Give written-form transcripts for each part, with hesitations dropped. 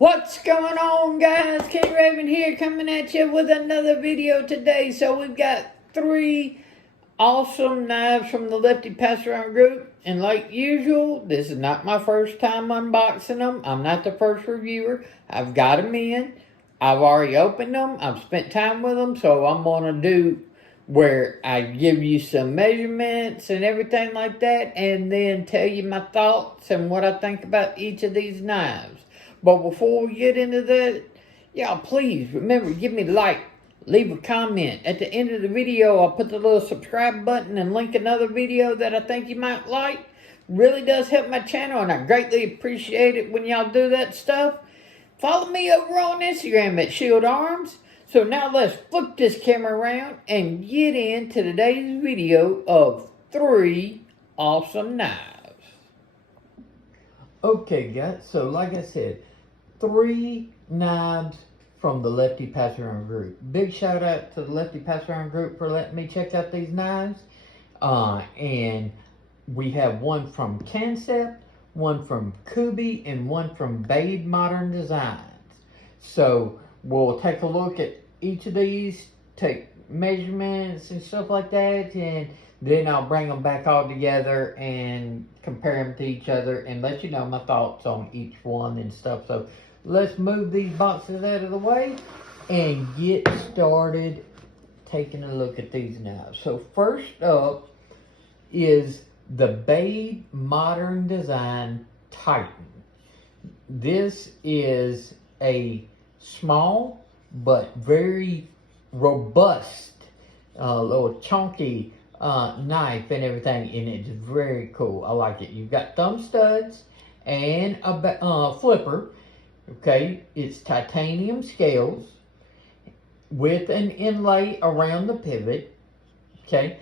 What's going on, guys? King Raven here, coming at you with another video today. So we've got 3 awesome knives from the Lefty Pass Around group, and like usual, this is not my first time unboxing them. I'm not the first reviewer. I've got them in. I've already opened them. I've spent time with them, so I'm gonna do where I give you some measurements and everything like that, and then tell you my thoughts and what I think about each of these knives. But before we get into that, y'all please remember, give me a like, leave a comment. At the end of the video, I'll put the little subscribe button and link another video that I think you might like. Really does help my channel, and I greatly appreciate it when y'all do that stuff. Follow me over on Instagram at Shield Arms. So now let's flip this camera around and get into today's video of 3 awesome knives. Okay guys, so like I said, 3 knives from the Lefty Pass Around group. Big shout out to the Lefty Pass Around group for letting me check out these knives. And we have one from Kansept, one from Kubey, and one from Bade Modern Designs. So we'll take a look at each of these, take measurements and stuff like that, and then I'll bring them back all together and compare them to each other and let you know my thoughts on each one and stuff. So let's move these boxes out of the way and get started taking a look at these knives. So first up is the Bade Modern Design Titan. This is a small but very robust, little chunky knife and everything, and it's very cool. I like it. You've got thumb studs and a flipper. Okay, it's titanium scales with an inlay around the pivot. Okay,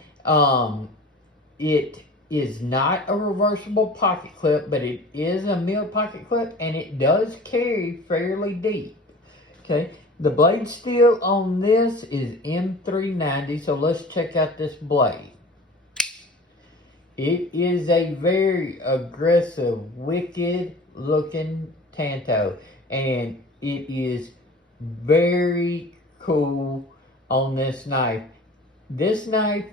it is not a reversible pocket clip, but it is a mill pocket clip, and it does carry fairly deep. Okay, the blade steel on this is M390, so let's check out this blade. It is a very aggressive, wicked looking tanto, and it is very cool on this knife. This knife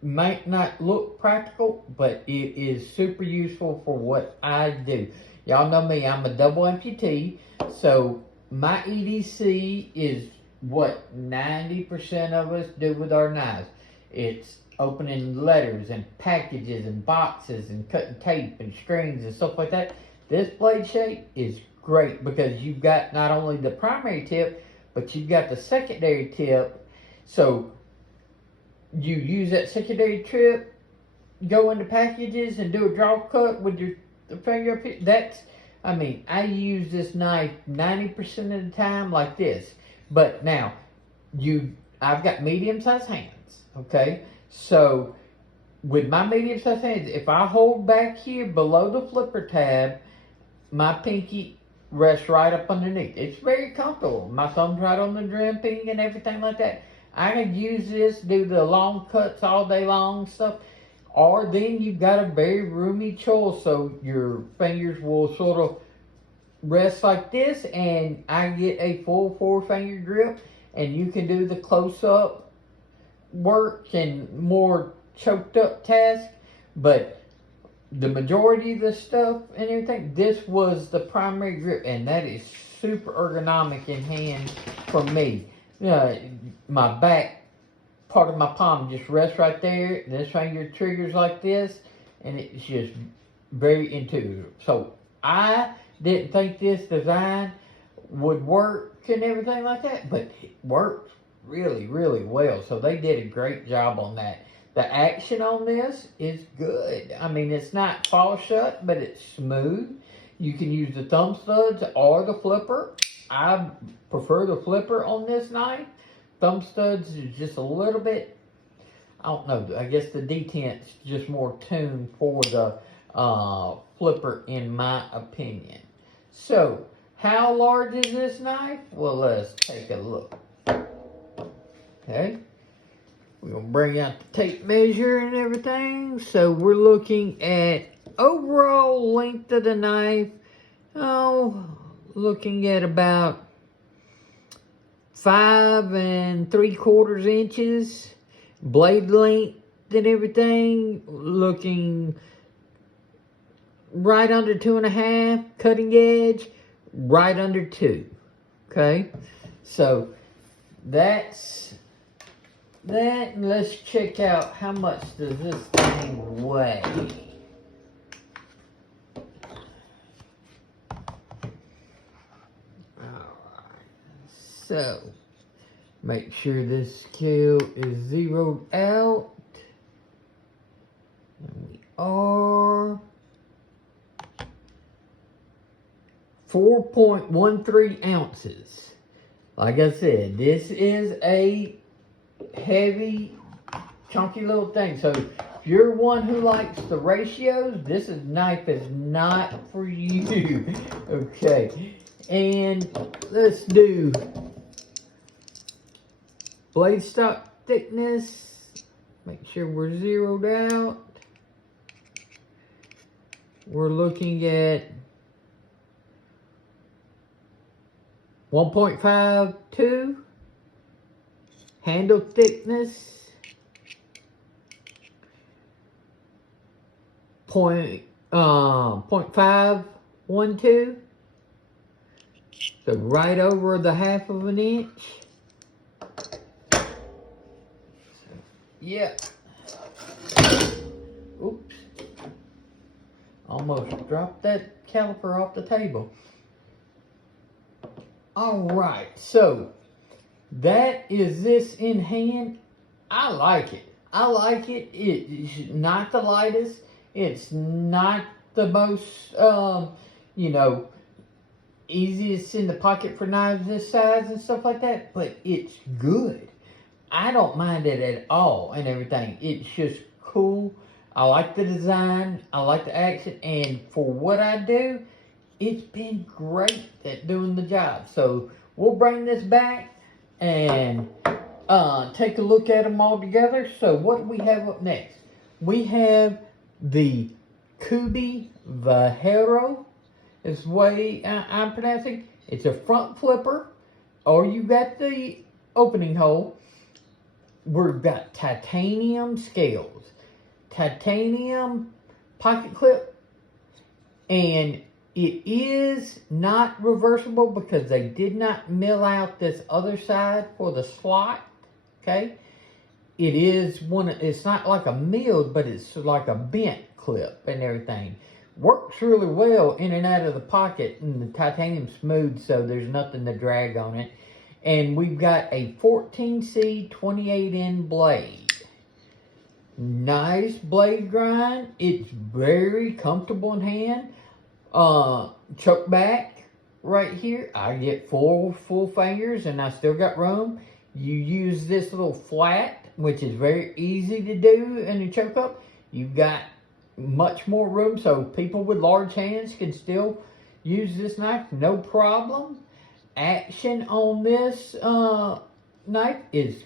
might not look practical, but it is super useful for what I do. Y'all know me, I'm a double amputee, so my EDC is what 90% of us do with our knives. It's opening letters and packages and boxes and cutting tape and strings and stuff like that. This blade shape is great because you've got not only the primary tip, but you've got the secondary tip. So you use that secondary tip, go into packages and do a draw cut with your finger up here. That's, I mean, I use this knife 90% of the time like this. But now, I've got medium-sized hands, okay? So, with my medium-sized hands, if I hold back here below the flipper tab, my pinky rests right up underneath. It's very comfortable. My thumb's right on the drum pin and everything like that. I can use this, do the long cuts all day long stuff. Or then you've got a very roomy choil, so your fingers will sort of rest like this, and I get a full 4-finger grip, and you can do the close-up work and more choked up task. But the majority of the stuff and everything, this was the primary grip, and that is super ergonomic in hand for me. My back part of my palm just rests right there. This finger triggers like this, and it's just very intuitive. So I didn't think this design would work and everything like that, but it works really, really well. So they did a great job on that. The action on this is good. I mean, it's not fall shut, but it's smooth. You can use the thumb studs or the flipper. I prefer the flipper on this knife. Thumb studs is just a little bit, I don't know, I guess the detent's just more tuned for the flipper in my opinion. So, how large is this knife? Well, let's take a look. Okay. We're going to bring out the tape measure and everything. So, we're looking at overall length of the knife. Oh, looking at about 5 3/4 inches. Blade length and everything looking right under 2.5. Cutting edge right under 2. Okay, so that's that. Let's check out how much does this thing weigh. So, make sure this scale is zeroed out. And we are 4.13 ounces. Like I said, this is a heavy, chunky little thing. So, if you're one who likes the ratios, this knife is not for you. Okay, and let's do blade stock thickness. Make sure we're zeroed out. We're looking at 1.52. Handle thickness 0.512. So right over the 1/2 inch. Yeah. Oops. Almost dropped that caliper off the table. Alright, so that is this in hand. I like it. I like it. It's not the lightest. It's not the most, easiest in the pocket for knives this size and stuff like that. But it's good. I don't mind it at all and everything. It's just cool. I like the design. I like the action. And for what I do, it's been great at doing the job. So we'll bring this back and take a look at them all together. So what do we have up next? We have the Kubey Verijero. Is the way I'm pronouncing. It's a front flipper, or you got the opening hole. We've got titanium scales, titanium pocket clip, and it is not reversible because they did not mill out this other side for the slot. Okay, it is one. It's not like a milled, but it's like a bent clip and everything. Works really well in and out of the pocket, and the titanium's smooth, so there's nothing to drag on it. And we've got a 14C 28N blade. Nice blade grind. It's very comfortable in hand. Choke back right here. I get 4 full fingers and I still got room. You use this little flat, which is very easy to do in a choke up. You've got much more room, so people with large hands can still use this knife, no problem. Action on this knife is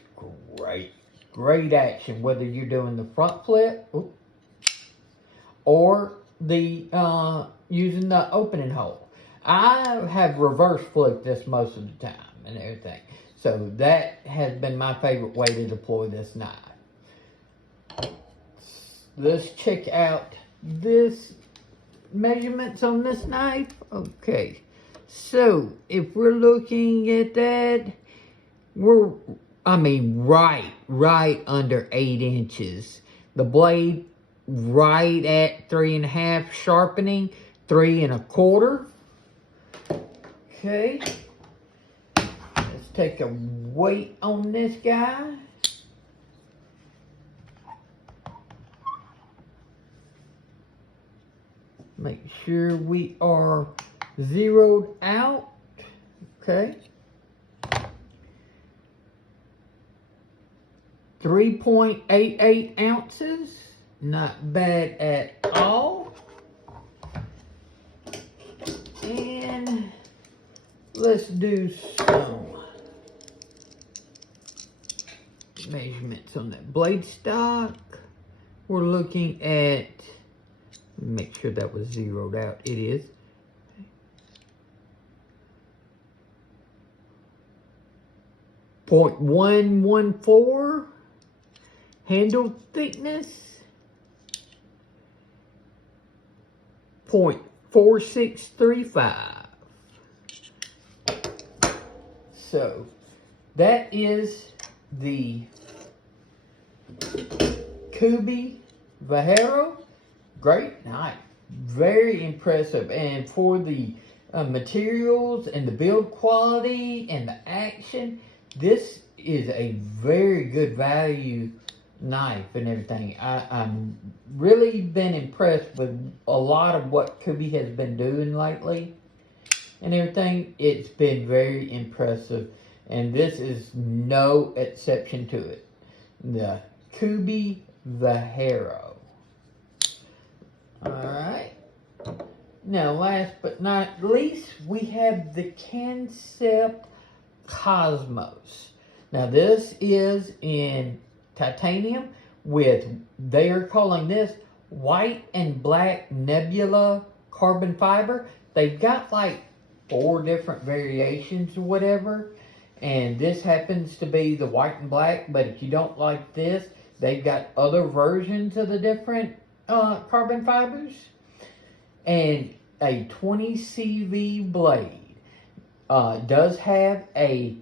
great. Great action, whether you're doing the front flip or the using the opening hole. I have reverse flipped this most of the time and everything. So that has been my favorite way to deploy this knife. Let's check out this measurements on this knife. Okay, so if we're looking at that, we're right under 8 inches. The blade right at 3.5 sharpening, 3 1/4. Okay, let's take a weight on this guy. Make sure we are zeroed out. Okay. 3.88 ounces. Not bad at all. And let's do some measurements on that blade stock. We're looking at, make sure that was zeroed out. It is. .114 handle thickness, 0.4635. So that is the Kubey Verijero. Great knife, very impressive, and for the materials and the build quality and the action, this is a very good value knife and everything. I'm really been impressed with a lot of what Kubey has been doing lately and everything. It's been very impressive, and this is no exception to it. The Kubey Verijero. Alright. Now, last but not least, we have the Kansept Cosmos. Now, this is in titanium with, they are calling this white and black Nebula carbon fiber. They've got like 4 different variations or whatever, and this happens to be the white and black. But if you don't like this, they've got other versions of the different carbon fibers. And a 20 CV blade does have a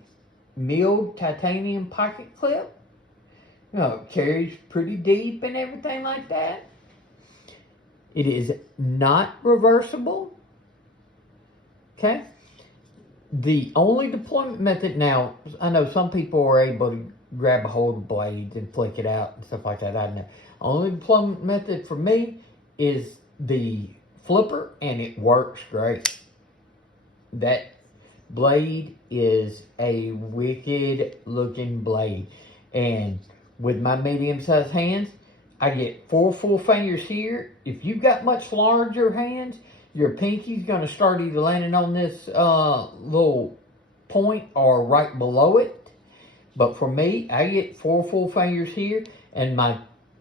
milled titanium pocket clip. Carries pretty deep and everything like that. It is not reversible. Okay. The only deployment method, now, I know some people are able to grab a hold of blades and flick it out and stuff like that. I know. Only deployment method for me is the flipper, and it works great. That blade is a wicked looking blade, and with my medium sized hands, I get 4 full fingers here. If you've got much larger hands, your pinky's going to start either landing on this little point or right below it. But for me, I get 4 full fingers here, and my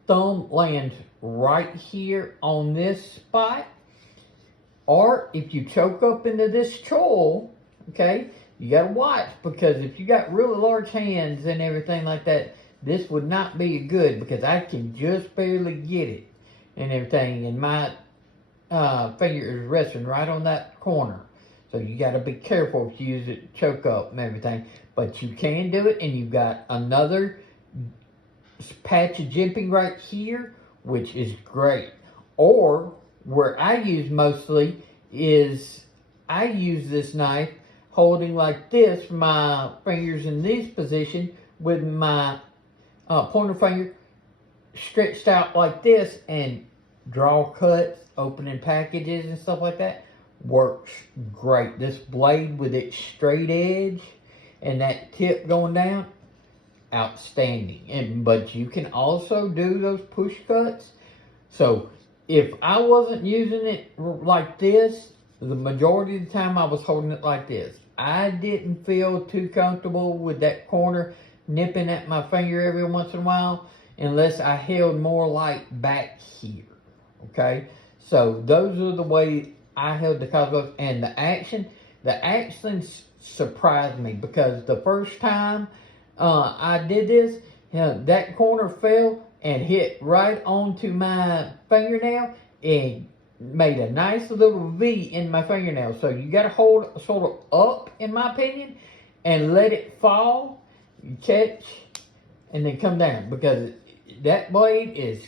thumb lands right here on this spot. Or if you choke up into this choil, okay, you got to watch, because if you got really large hands and everything like that, this would not be good, because I can just barely get it and everything, and my finger is resting right on that corner. So you got to be careful if you use it to choke up and everything. But you can do it, and you've got another patch of jimping right here, which is great. Or where I use mostly is I use this knife holding like this, my fingers in this position, with my pointer finger stretched out like this, and draw cuts, opening packages and stuff like that. Works great. This blade with its straight edge and that tip going down, outstanding. But you can also do those push cuts. So if I wasn't using it like this, the majority of the time I was holding it like this. I didn't feel too comfortable with that corner nipping at my finger every once in a while, unless I held more like back here. Okay, so those are the way I held the Cosmos. And the action surprised me, because the first time I did this, that corner fell and hit right onto my fingernail and made a nice little V in my fingernail. So you got to hold sort of up, in my opinion, and let it fall, catch, and then come down, because that blade is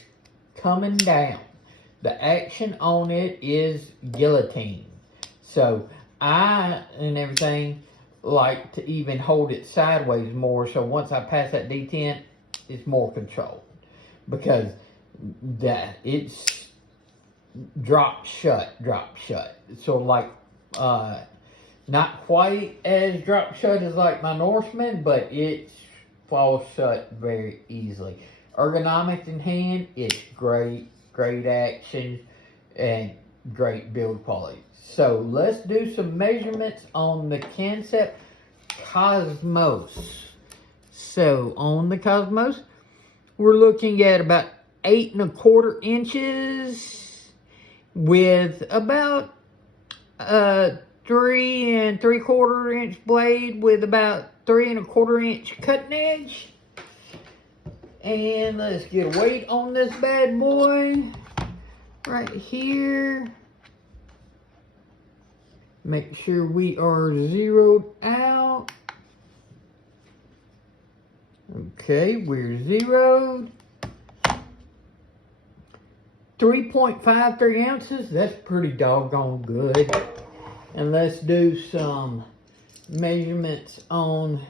coming down. The action on it is guillotine. So I and everything like to even hold it sideways more, so once I pass that detent, it's more controlled, because that it's drop shut. It's sort of like not quite as drop shut as like my Norseman, but it falls shut very easily. Ergonomics in hand, it's great action and great build quality. So let's do some measurements on the Kansept Cosmos. So on the Cosmos, we're looking at about 8 1/4 inches with about 3 3/4 inch blade with about 3¼ inch cutting edge. And let's get a weight on this bad boy. Right here. Make sure we are zeroed out. Okay, we're zeroed. 3.53 ounces. That's pretty doggone good. And let's do some measurements on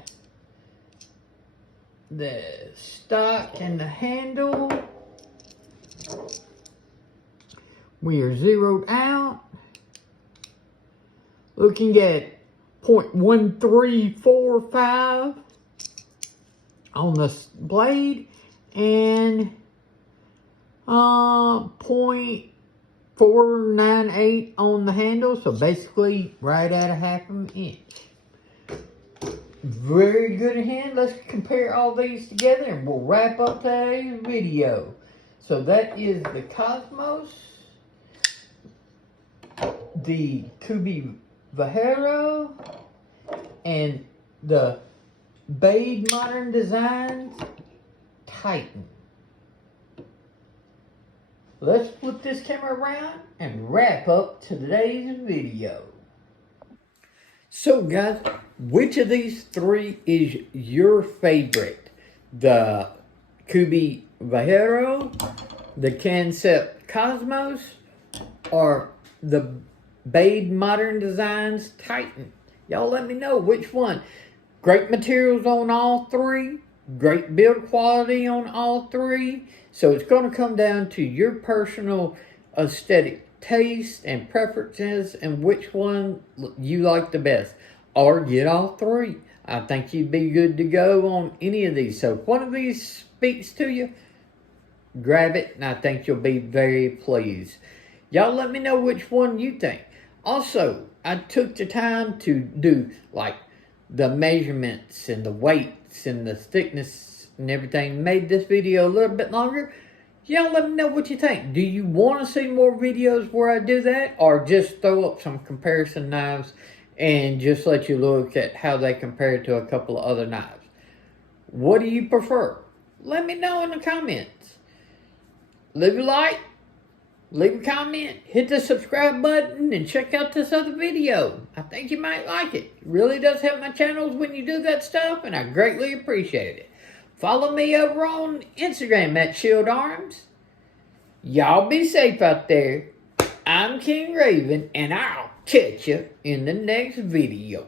the stock and the handle. We are zeroed out. Looking at 0.1345 on the blade and 0.498 on the handle. So basically right at a 1/2 inch. Very good hand. Let's compare all these together and we'll wrap up today's video. So that is the Cosmos, the Kubey Verijero, and the Bade Modern Designs Titan. Let's flip this camera around and wrap up today's video. So guys, which of these three is your favorite? The Kubey Verijero, the Kansept Cosmos, or the Bade Modern Designs Titan? Y'all let me know which one. Great materials on all three. Great build quality on all three. So it's going to come down to your personal aesthetic taste and preferences and which one you like the best. Or get all three. I think you'd be good to go on any of these. So if one of these speaks to you, grab it and I think you'll be very pleased. Y'all let me know which one you think. Also, I took the time to do like the measurements and the weights and the thickness and everything. Made this video a little bit longer. Y'all let me know what you think. Do you want to see more videos where I do that? Or just throw up some comparison knives and just let you look at how they compare to a couple of other knives? What do you prefer? Let me know in the comments. Leave a like. Leave a comment, hit the subscribe button, and check out this other video. I think you might like it. It really does help my channels when you do that stuff, and I greatly appreciate it. Follow me over on Instagram at Shield Arms. Y'all be safe out there. I'm King Raven, and I'll catch you in the next video.